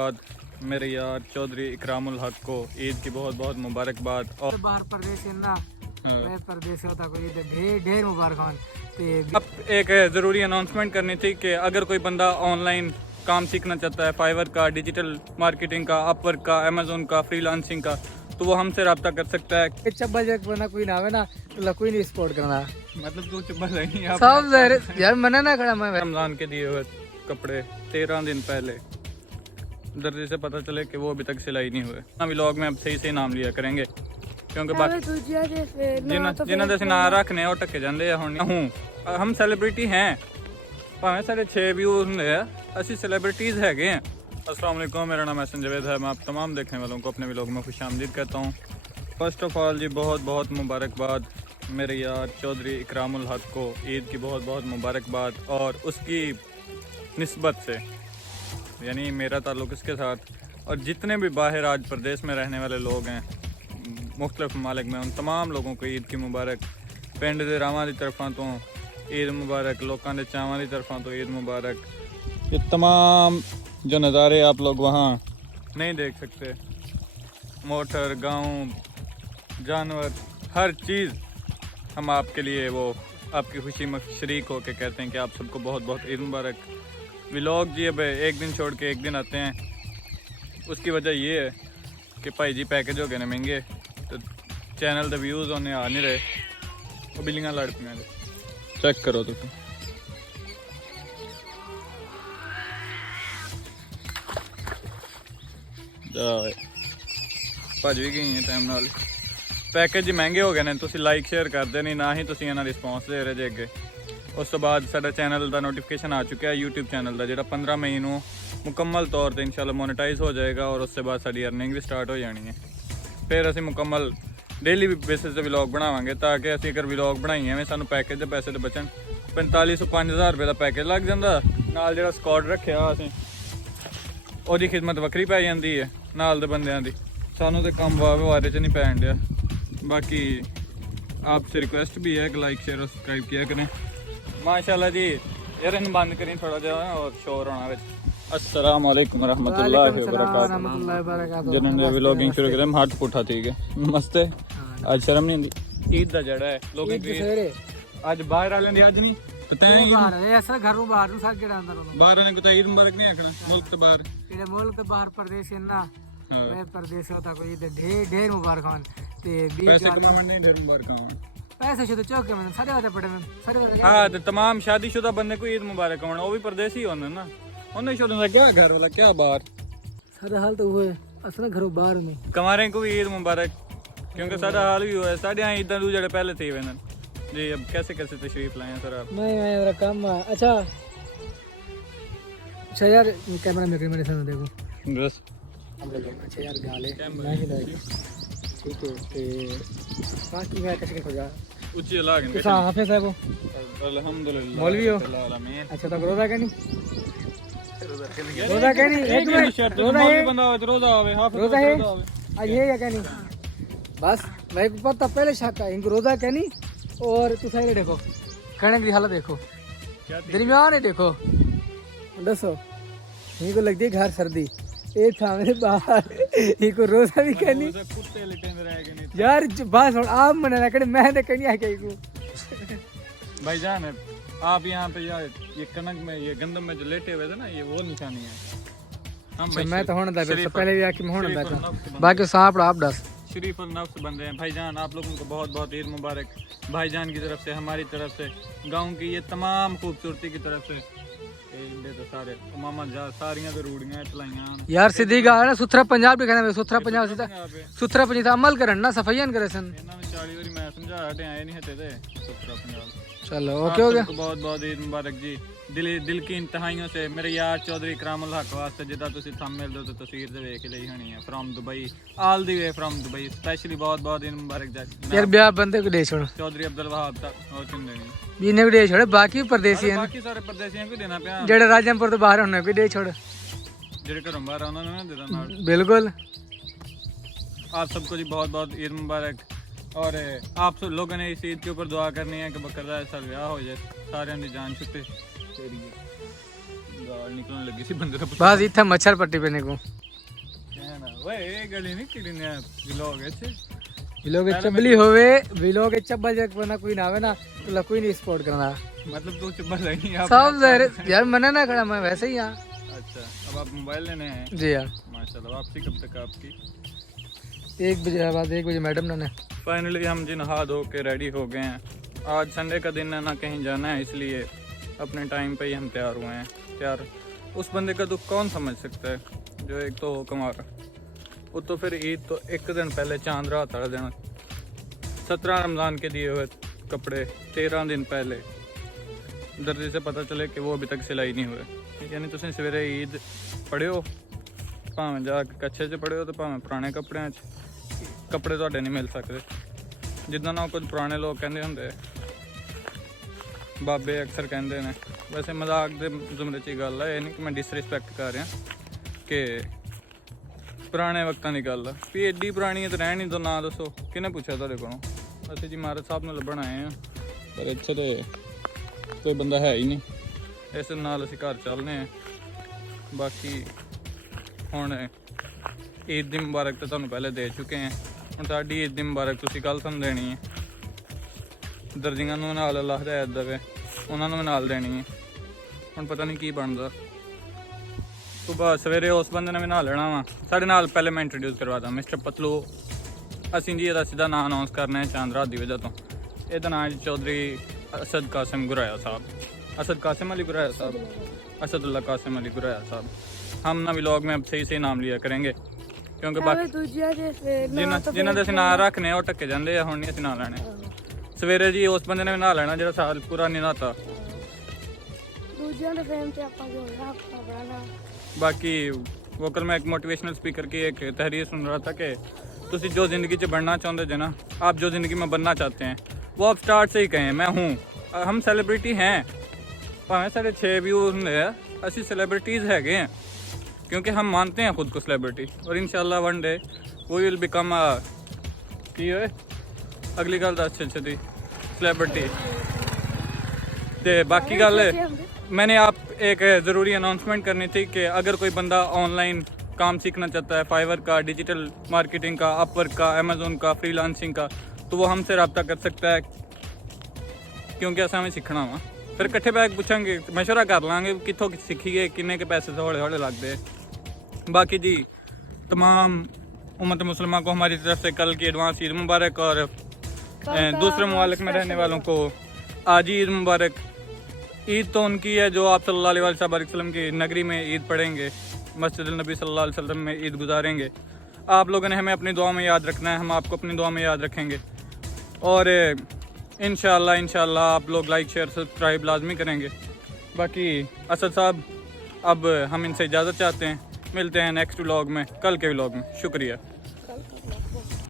बाद मेरे यार चौधरी इकरामुल हक को ईद की बहुत बहुत मुबारकबाद। और बाहर प्रदेश है ना, मैं प्रदेश होता कोई ढेर ढेर मुबारकबाद। अब एक ज़रूरी अनाउंसमेंट करनी थी कि अगर कोई बंदा ऑनलाइन काम सीखना चाहता है, फाइवर का, डिजिटल मार्केटिंग का, अपवर्क का, अमेजोन का, फ्रीलांसिंग का, तो वो हमसे रब्ता कर सकता है। चब्बा जग बना कोई ना है ना तो कोई नहीं सपोर्ट करना, मतलब तू चब्बा नहीं सब यार मना ना खड़ा मैं। रमज़ान के दिए हुए कपड़े 13 दिन पहले दर्जी से पता चले कि वो अभी तक सिलाई नहीं हुए। ना व्लॉग में अब सही से नाम लिया करेंगे क्योंकि बाकी जिन्होंने दस ना रखने और टके जाते हूँ। हम सैलीब्रिटी हैं, भावें साढ़े 6 व्यू होंगे, असि सैलीब्रिटीज़ हैगे हैं। अस्सलाम वालेकुम, मेरा नाम एहसन जवेद है। मैं आप तमाम देखने वालों को अपने व्लॉग में खुशामदीद कहता हूँ। फ़र्स्ट ऑफ़ ऑल जी बहुत बहुत मुबारकबाद मेरे यार चौधरी इकरामुल हक को ईद की बहुत बहुत मुबारकबाद। और उसकी निस्बत से यानी मेरा ताल्लुक़ इसके साथ और जितने भी बाहर आज प्रदेश में रहने वाले लोग हैं मुख्तलिफ ममालिक में, उन तमाम लोगों को ईद की मुबारक। पिंड दे रावां दी तरफां तो ईद मुबारक, लोगों के चावां दी तरफां तो ईद मुबारक। ये तमाम जो नज़ारे आप लोग वहाँ नहीं देख सकते, मोटर, गांव, जानवर, हर चीज़ हम आपके लिए वो आपकी खुशी में शरीक होकर कहते हैं कि आप सबको बहुत बहुत ईद मुबारक। व्लॉग जी अब एक दिन छोड़ के एक दिन आते हैं। उसकी वजह ये है कि भाई जी पैकेज हो गए ने महंगे, तो चैनल के व्यूज़ होने आ नहीं रहे, वो बिलियां लड़ पियां। चेक करो तुम, भज भी गई है टाइम नाल। पैकेज महंगे हो गए ने, तुसी लाइक शेयर करते नहीं, ना ही तुसी इन्हां रिस्पॉन्स दे रहे जे अगे। उस तो बाद साडा चैनल का नोटिफिकेशन आ चुका है यूट्यूब चैनल का, जो 15 मई को मुकम्मल तौर पर इंशाल्लाह मोनेटाइज हो जाएगा और उससे बाद साड़ी अर्निंग भी स्टार्ट हो जानी है। फिर असी मुकम्मल डेली बेसिस से व्लॉग बनावांगे, ताकि असी अगर व्लॉग बनाइए में सानू पैकेज के पैसे तो बचन। 4500 5000 रुपये का पैकेज लग जाता, नाल जिहड़ा स्क्वाड रखिया असी ओहदी खिदमत वक्री पै जाती है नाल दे बंदियां दी। सानू तो कम वारे च नहीं पैन दिया। बाकी आपसे रिक्वेस्ट भी है कि लाइक शेयर और सब्सक्राइब किया करें। माशाल्लाह जी, यार इन बंद करें थोड़ा जहा और शोर होना विच। अस्सलाम वालेकुम रहमतुल्लाहि व बरकातहू। जिन्होंने व्लॉगिंग शुरू करें हाथ पुठा ठीक है, नमस्ते। आज शर्म नहीं आती, ईद का जड़ा है लोगों की आज बाहर वाले दी, आज नहीं पता है बाहर है ऐसा घरों बाहर सब जेड़ा अंदर बाहर वाले को तो ईद मुबारक नहीं आखना। मुल्क तो बाहर जेड़ा मुल्क तो बाहर प्रदेश है ना, मैं प्रदेश होता कोई ढेर ढेर मुबारकबाद। ते पैसे कमाने नहीं ढेर मुबारक। पैसे शुद्ध चौके में सारे वाले पड़े में सारे हाँ, तो तमाम शादीशुदा बंदे को ईद मुबारक होना, वो भी परदेसी होने ना, उन्हें शुरू क्या घर वाला क्या बाहर। सारा हाल तो वो है असल घरों बाहर में कमारे को भी ईद मुबारक, क्योंकि सारा हाल भी हुआ है। साढ़े यहाँ ईद जड़े पहले थे वे जी। अब कैसे कैसे तशरीफ लाए सर आप? मैं मेरा काम अच्छा अच्छा यार कैमरा मेरे सामने देखो बस। अच्छा यार गाले नहीं लगी ठीक है। ते बाकी मैं कैसे हो जा ऊंची लाग के हाफिज है वो अल्हम्दुलिल्लाह मौलवी हो। अच्छा तो रोजा क्या नहीं, रोजा क्या नहीं, एक मिनट रोजा है बंदा हो रोजा होवे, हाफिज रोजा है आज ये क्या नहीं। बस मैं को पता पहले शक है इनको रोजा क्या नहीं। और तू सही देखो कणक की हालत देखो, दरमियान है देखो, दसो इनको लगती है घर सर्दी ये था मेरे बाहर इनको रोजा भी क्या नहीं कुत्ते लेटे में रह गए यार। बस और आप मना करे मैं तो कहीं आ गई को भाईजान है आप यहाँ पे यार। ये कनक में ये गंदम में जो लेटे हुए थे ना, ये वो निशानी है। हम मैं तो होने था पहले भी आके मैं होने था, बाकी सांप आप दस शरीफ और नफ्स बंदे हैं। भाईजान आप लोगों को बहुत बहुत ईद मुबारक, भाईजान की तरफ से, हमारी तरफ से, गांव की ये तमाम खूबसूरती की तरफ से। तो सारे मामा जा सारियां तो रूड़ियां चलाइयां यार सीधी गाल ना सुथरा पंजाब भी कहना सुथरा पंजाब सीधा सुथरा पंजाब अमल करन ना सफाईयां करे सन। इन्हां ने 40 बारी मैं समझा हटे आए नहीं हटे थे सुथरा पंजाब। चलो ओके हो गया, बहुत बहुत ईद मुबारक जी। दिल की इंतहाइयों से मेरे यार चौधरी इकरामुल हक वास्ते, जिदा तुसी थंबनेल दो तो तस्वीर दे वेख लई होनी है, from Dubai, all the way from Dubai, specially बहुत बहुत ईद मुबारक जी। यार ब्याह बंदे को दे छोड़ चौधरी अब्दुल वहाब तक और किन देनी बीने को दे छोड़, बाकी परदेसी हैं, बाकी सारे परदेसियों को देना पिया, जेड़े राजमपुर तो बाहर होने को दे छोड़, जेड़े घरों बाहर उन्होंने ना देना नाल। बिल्कुल आप सबको जी बहुत बहुत ईद मुबारक। और आप सब लोगों ने इस ईद के ऊपर दुआ करनी है कि बकरा ऐसा ब्याह हो जाए, सारे की जान छुटे। गाल निकलने लगी सी बंदे दा बस इतना मच्छर पट्टी पे निको कहना वे ये गली नहीं किड़ी ने व्लॉग है विलोगे चबली होवे विलोगे चब्बल जग बना कोई ना आवे ना तो लकोई नहीं स्पोर्ट करना मतलब तू चब्बल नहीं आप सब जहर यार मना ना खड़ा मैं वैसे ही यहाँ। अच्छा अब आप मोबाइल लेने हैं? जी हाँ माशाल्लाह। वापसी कब तक आपकी? 1 बजे बाद 1 बजे मैडम ने। फाइनली हम जी नहा धो के रेडी हो गए हैं। आज संडे का दिन है ना कहीं जाना है, इसलिए अपने टाइम पे ही हम तैयार हुए हैं। तैयार उस बंदे का दुख कौन समझ सकता है जो एक तो कुमार, वो तो फिर ईद तो 1 दिन पहले चांद रात वाला दिन 17 रमज़ान के दिए हुए कपड़े 13 दिन पहले दर्जी से पता चले कि वो अभी तक सिलाई नहीं हुए। यानी तुम सवेरे ईद पढ़ियो भावें जाके कच्छे च पढ़ियो तो भावें पुराने कपड़े तुहाडे नहीं मिल सकते। जिद्दां ना कुछ पुराने लोग कहते होंगे, बाबे अक्सर कहते हैं, वैसे मजाक के जुमरे च गल है, ये नहीं कि मैं डिसरिस्पैक्ट कर रहा कि पुराने वक्तां दी गल भी एड्डी पुरानी है तो रहनी तो ना दसो। किन्ने पूछा तुहाडे कोलों? असं जी महाराज साहब ने लभण आए हैं पर इत्थे ते कोई बंदा है ही नहीं, इस नाल असीं घर चलने हैं। बाकी हुण ईद दी मुबारक तो तुहानूं पहले दे चुके हैं, हुण साडी ईद दी मुबारक तुसीं कल तुहानूं देनी है। दर्जियां नूं नाल अल्लाह हिदायत देवे, उन्हां नूं नाल देनी है। हुण पता नहीं की बनदा। सुबह सवेरे उस बंदे ने भी नहा लेना वा। साढ़े नाल पहले मैं इंट्रोड्यूस करवा दा मिस्टर पतलू। असीं जी ਇਹਦਾ ਸਿੱਧਾ ਨਾਂ अनाउंस करना है चांद रात की वजह तो। ਇਹਦਾ ਨਾਂ है चौधरी असद कासिम गुराया साहब, असद कासिम अली गुराया साहब, असदुल्ला कासिम अली गुराया साहब। हम ना व्लॉग में अब सही नाम लिया करेंगे क्योंकि बाकी जिन्हों के असीं नाम रखने वो ढके जाते हैं। हुण नहीं असीं नाम लैणे। सवेरे जी उस बंदे ने भी नहा लेना जो साल पूरा नहीं नहाता। बाकी वो कल मैं एक मोटिवेशनल स्पीकर की एक तहरीर सुन रहा था कि तुसी जो ज़िंदगी च बनना चाहते थे ना, आप जो ज़िंदगी में बनना चाहते हैं वो आप स्टार्ट से ही कहें मैं हूँ। हम सेलिब्रिटी हैं, भावें साढ़े 6 व्यू होंगे, असी सेलिब्रिटीज़ हैगे हैं क्योंकि हम मानते हैं खुद को सेलिब्रिटी। और इंशाल्लाह one day we will become की होए अगली गल दस अच्छी सेलिब्रिटी। तो बाकी गल मैंने आप एक ज़रूरी अनाउंसमेंट करनी थी कि अगर कोई बंदा ऑनलाइन काम सीखना चाहता है, फाइवर का, डिजिटल मार्केटिंग का, अपवर्क का, अमेज़ोन का, फ्रीलांसिंग का, तो वो हमसे रब्ता कर सकता है क्योंकि असा हमें सीखना वा। फिर कट्ठे बैग पूछेंगे, मशवरा कर लाँगे कितों सीखिए, किन्ने के पैसे से हौले हौले लगते। बाकी जी तमाम उम्मत मुसलमान को हमारी तरफ से कल की एडवांस ईद मुबारक और दूसरे मुमालिक में रहने वालों को आज ही ईद मुबारक। ईद तो उनकी है जो आप सल्लल्लाहु अलैहि वसल्लम की नगरी में ईद पढ़ेंगे, मस्जिद नबी सल्लल्लाहु अलैहि वसल्लम में ईद गुजारेंगे। आप लोगों ने हमें अपनी दुआ में याद रखना है, हम आपको अपनी दुआ में याद रखेंगे। और इंशाल्लाह आप लोग लाइक शेयर सब्सक्राइब लाजमी करेंगे। बाकी असद साहब अब हम इनसे इजाज़त चाहते हैं, मिलते हैं नेक्स्ट व्लॉग में, कल के व्लॉग में। शुक्रिया।